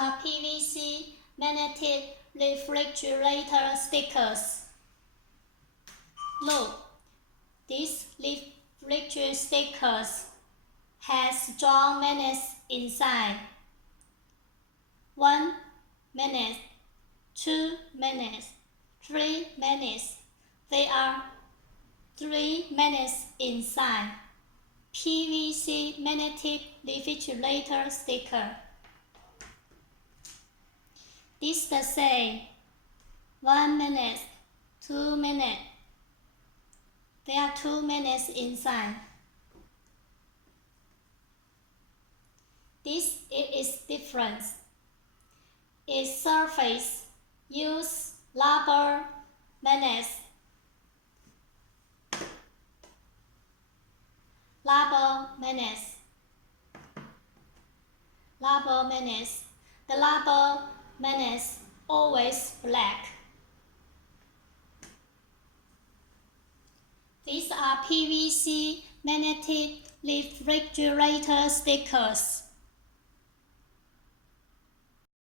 are PVC magnetic refrigerator stickers. Look, these refrigerator stickers have strong magnets inside. 1 magnet, 2 magnets, 3 magnets. There are 3 magnets inside. PVC magnetic refrigerator sticker. This the same. 1 magnet, 2 magnet. There are 2 magnets inside. This is different. Its surface use rubber magnets. Rubber magnets. The rubber magnets always black. These are PVC magnetic refrigerator stickers.